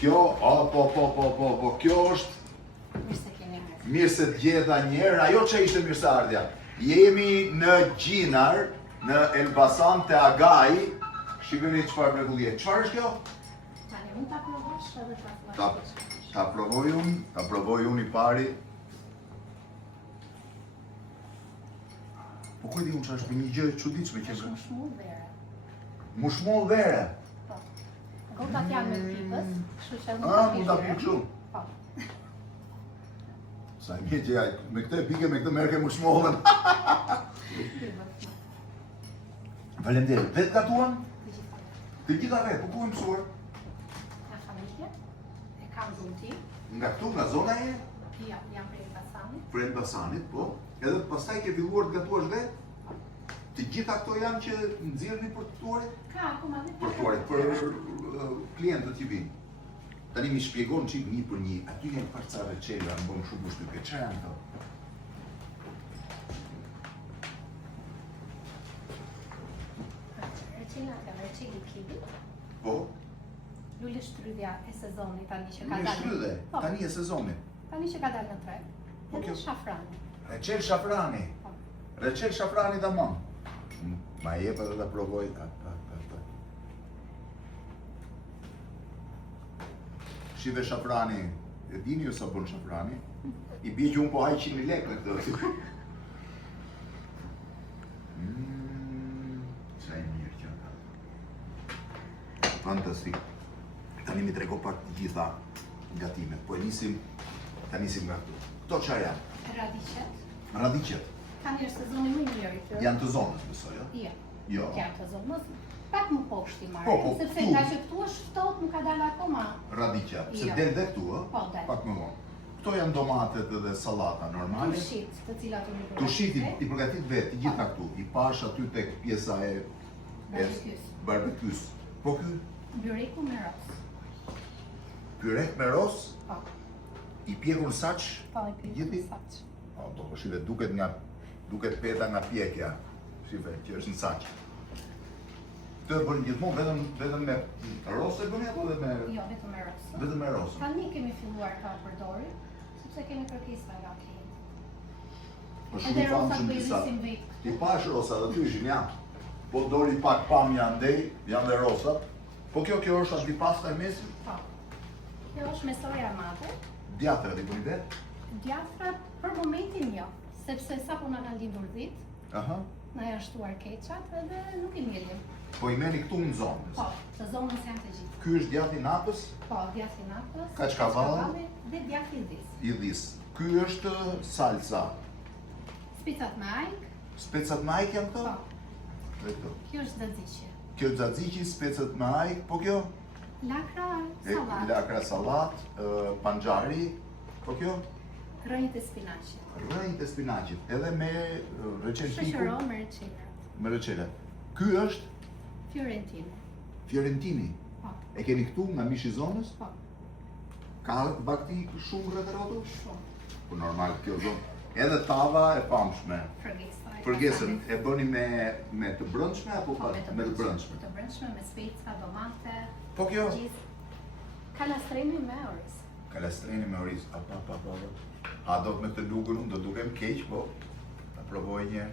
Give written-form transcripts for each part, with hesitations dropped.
Kjo, po, kjo është mirë se të gjeta njerë, ajo që ishte mirë se ardhja. Jemi në Gjinar, në Elbasan të Agaj, shikoni çfarë mrekullie. Çfarë është kjo? Tani mund ta provosh edhe ta flash. Ta provoj unë i pari. Po kujti unë që është për një gjë e çuditshme që Është mushmull vere. Mushmoll vere. Po. Gotat janë me pipës, kështu që Mund ta pi kështu. Po. Sa e mirë që ja, me këtë pike, me këtë merke mushmollën. Faleminderit. Vetë gatuan? Të gjitha vetë, po ku e mësuar? Nga familje, e kam dhunti. Nga këtu, nga zona e? Ja, jam prej Elbasanit. Prej Elbasanit, po. Edhe pastaj ke filluar të gatuash vetë? Të gjitha këto janë që nxirrni për të tuarit? Ka akoma dhe Për tuarit, për klientët që vinë. Tani mi shpjegon çik një për një, aty janë parca recela, më bën shumë përshtypje. Çfarë janë këto? Recelat janë receli kiwi, Po, lule shtrydhja e sezonit tani që ka në dalë. shtrydhe, Po, tani e sezonit. tani që ka dalë në treg. Po, Edhe kjo- shafrani. Recel shafrani. Po. Recel shafrani tamam. Ma jep edhe ta provoj. Shive shafrani, e dini ju sa bën shafrani? I bie që unë po haj 100.000 lekë në këtë. Sa e mirë që ka. Fantastik. Tani mi trego pak të gjitha gatimet, po e nisim, ta nisim nga këtu. Këto çfarë janë? Radicet. Radicet. Tani është sezoni më i mirë i tyre. Janë të zonës, besoj, jo? Jo. Jo. Janë të zonës. Pak më poshtë i marrë, Po, sepse këtu. nga që këtu është ftohtë, nuk ka dalë akoma. Radicja, se Jo. del dhe këtu, ë? Po, del. Pak më vonë. Këto janë domatet edhe sallata normale. Tushit, të cilat unë i Tushit përgatit. i përgatit vetë, i gjitha këtu. I pash aty tek pjesa e Barbekys. barbekys. Po ky Byreku me ros. pyrek me ros, Po, i pjekur saç, po i pyetur gjithi. saç. Po, shive, duket peta nga pjekja. Shive, që është në saç. Këtë bën gjithmonë vetëm me ros e bëni apo edhe me Jo, vetëm me ros. vetëm me ros? Tani kemi filluar ta përdori, sepse kemi kërkesa nga klientë. Po Edhe shumë rosat famshëm po i disa. rrisim vetë. I pash rosat aty ishin ja. Po dori pak pamja andej, janë dhe rosat. Po kjo është antipasta e mesit, Po. Kjo është mesoja e madhe. djatra di bëni vetë. Djathtrat për momentin jo, sepse sapo na kanë lindur dhit, Aha. na janë shtuar keqat edhe nuk i mbjellim. Po i merri këtu në zonë. Po, të zonës janë të gjithë. Ky është djati Napës, Po, djathi natës, Kaçkavalli dhe djathi i dhis. i dhis. Ky është salsa. Spicat me ajk, Specat me ajk janë këto? po, Dhe këto. kjo është dëdziqe. Kjo xhaxhiqi, specat me ajk, po kjo? Lakra, E, salat, lakra sallat, panxhari, po kjo? rrënjët e spinaqit. Rrënjët e spinaqit, edhe me recel piku, Shoqëro me recelat. me recele. Ky është Fiorentine. Fiorentini. Po, E keni këtu nga mishi zonës? po, Ka bakti shumë rreth rrotull? shumë. Po normal kjo zonë. Edhe tava e pamshme. Fërgesa. e Përgesën kasanit. e bëni me të brëndshme apo Po, me të brëndshme? Të brëndshme, me speca, domate, Po kjo? gjithë. Kalastreni me oriz. Kalastreni me oriz. Pa. A do të me të lugën unë, do dukem keq, po ta provoj një.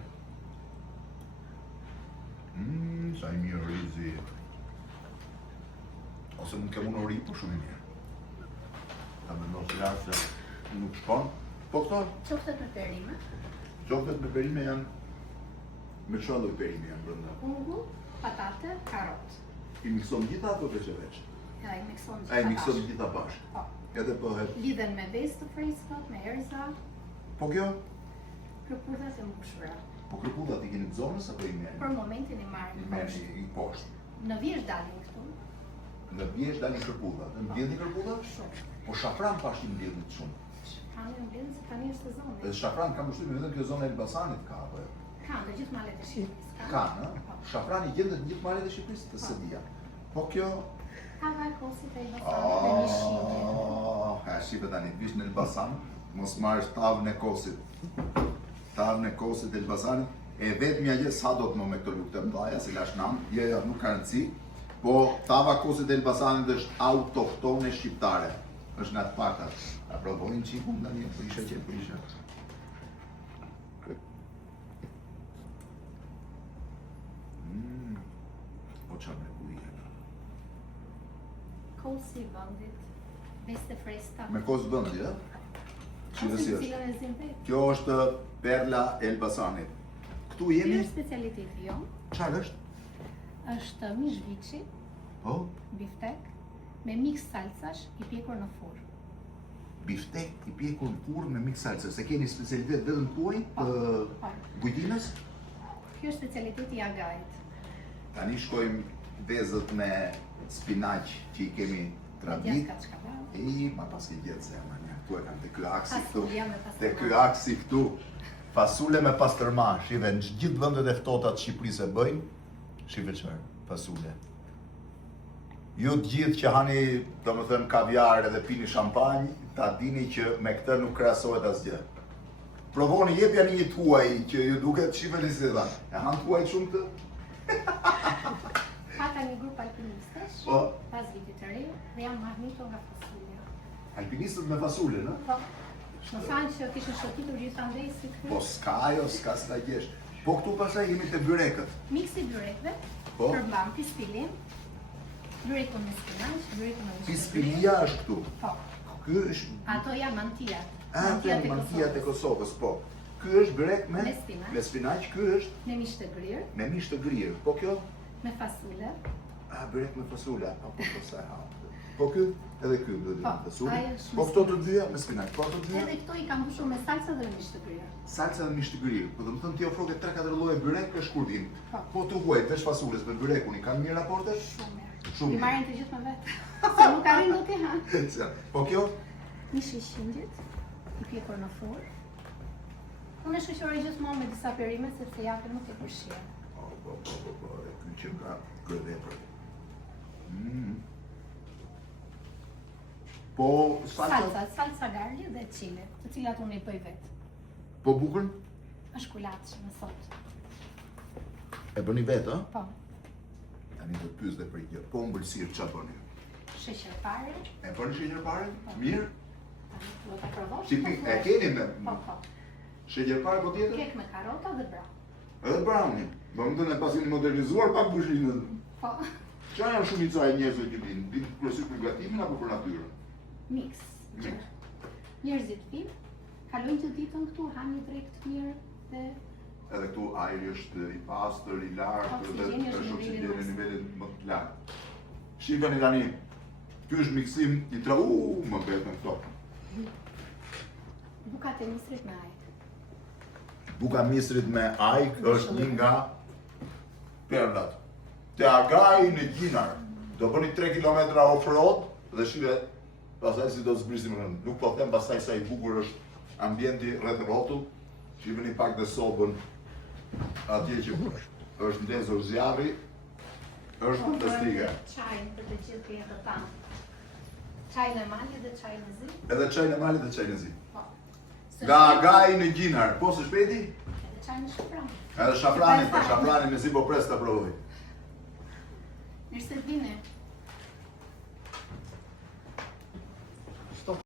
Sa i mirë orizi. Ose mund kem unë ori, po shumë i mirë. Ta mendoj se jashtë se nuk shkon. Po këto, Qoftet me perime, qoftet me perime janë, me çfarë lloj perime janë brenda? ungull, patate, karot. I mikson gjitha apo veç? Ja, i mikson A i gjitha mikson bashkë. gjitha bashkë. Po. Edhe bëhet. Lidhen me vezë të freskët, me erza, Po kjo? kërputhat e mbushura. Po kërpullat i keni të zonës apo i merrni? Për momentin i I marrin merrni poshtë. i poshtë. Në vjesh dalin këtu. Në bjesh dalin kërpullat. Në mbjellni kërpullat? Shumë. Po shafran pashtin mbjellni të shumë. Tani në mbledhin se tani është sezoni. Edhe shafran kam përshtypjen vetëm kjo zonë e Elbasanit ka apo jo? Ka të gjithë malet e Shqipërisë. Ka, ë? Shafrani gjendet në gjithë malet e Shqipërisë të së dia. Po kjo Ka vaj kosit e Elbasanit dhe mishimi. Ha, shipe tani, vish në Elbasan, mos marrësh tavën e kosit. Tavën e kosit e Elbasanit, e vetmja gjë sa do të më me këto lukë të mëdhaja, se lash nam, jo, nuk ka rëndësi, Po tava kosit e Elbasanit është autohtone shqiptare. Është nga të pakat. A provojnë qikun nga një, po isha që po isha. Po qa me kuje. Kosi i vendit. Veste freskëta. Me kos vëndi, ja? Shqipë si është. Cilën e zin vetë. Kjo është perla e Elbasanit. Këtu Ky jemi... është specialiteti jon. Çfarë është? Është mish viçi, Po? biftek, me mix salcash i pjekur në furrë. Biftek i pjekur në furrë me mix salsa. Se keni specialitet vetëm tuaj të Gujtinës? Kjo është specialiteti i Agajit. Tani shkojmë vezët me spinaq që i kemi tradit. Djaska çka. I ma pas ke gjetë se ma një, tu e kam të ky aksi këtu. Fasulia me pastërma. Te ky aksi këtu. Fasule me pastërma, shive në gjithë vendet e ftohta të Shqipërisë e bëjnë, shive çfarë, fasule. Ju të gjithë që hani, domethënë kaviar edhe pini shampanjë, ta dini që me këtë nuk krahasohet asgjë. Provoni, jepja një tuaj që ju duket shive liseta. E han tuaj shumë këtë? Pata një grup alpinistesh, Po. pas vitit të re, dhe janë marrnitur nga fasulia. Alpinistët me fasule, në? Po. Më thanë që kishën shokitur gjithandej si ky. Po s'ka ajo, s'ka s'ta gjesh. Po këtu pastaj jemi te byrekët. Miksi i byrekëve, Po. përmban pistilin, byrekun me spinaq, byrekun me mish. Pispilia është këtu. Po. Ky është Ato janë mantijat. mantijat e Kosovës, po. Ky është byrek me Me spinaq. ky është Me mish të grirë, me mish të grirë. Po kjo? me fasule. Byrek me fasule. Po sa ha. Po ky edhe ky do të Po, fasule. ajo është Po me këto të spinaq. dyja me spinaq. Po këto të dyja Edhe këto i kam mbushur me salsa dhe me mish të grirë. salca dhe mish të grirë. Po do të thënë ti ofroke 3-4 lloje byrek është kurdin. Po. Po të huaj veç fasules me byrekun i kanë mirë raporte? Shumë mirë. Shumë I mirë. marrin të gjithë me vetë. Se nuk arrin dot i hanë. Po kjo? Mish i qindit, i pjekur në furrë. Unë e shoqëroj gjithmonë me disa perime sepse japin nuk e përshije. Po, e ky që ka kryevepër. Po, Salsa garlic dhe chili, të cilat unë i bëj vetë. Po bukën? Është kulaç me sot. E bëni vetë, ë? Po, Tani do të pyes dhe për kjo. Po ëmbëlsirë çfarë bëni? sheqer pare. E bëni sheqer pare? Mirë? Do ta provosh? Tipi, e keni me Po, po. sheqer pare po tjetër? Kek me karota dhe bra. Edhe brownie. Do më thënë e pasin modernizuar pak kuzhinën. Po, Çfarë janë shumica e njerëzve që vinë? Vinë kryesisht për gatimin apo për natyrën? mix. Mix. Njerëzit vinë, kalojnë të ditën këtu, hanë një drekë të mirë dhe Edhe këtu ajri është i pastër, i lartë, dhe Oksigeni është është në oksigeni nivelin në më nivelin më të lartë. Shikoni tani, ky është miksim i më bëhet me këto. bukat e misrit me ajk. Buka misrit me ajk është një nga perlat. Te Agai në Gjinar, do bëni 3 kilometra off-road dhe shive, pastaj si do të zbrisim rënd. Nuk po them pastaj sa i bukur është ambienti rreth rrotull, shiheni pak dhe sobën atje që është ndezur zjarri, është fantastike. Çajin për të gjithë klientët tanë. Çajin e malit dhe çajin e zi. Edhe çajin e malit dhe çajin e zi. Po. Nga Agai në Gjinar, po së shpejti? Edhe çajin e shafran. Edhe shafrani me zi po pres ta provoj. Mirë se vini.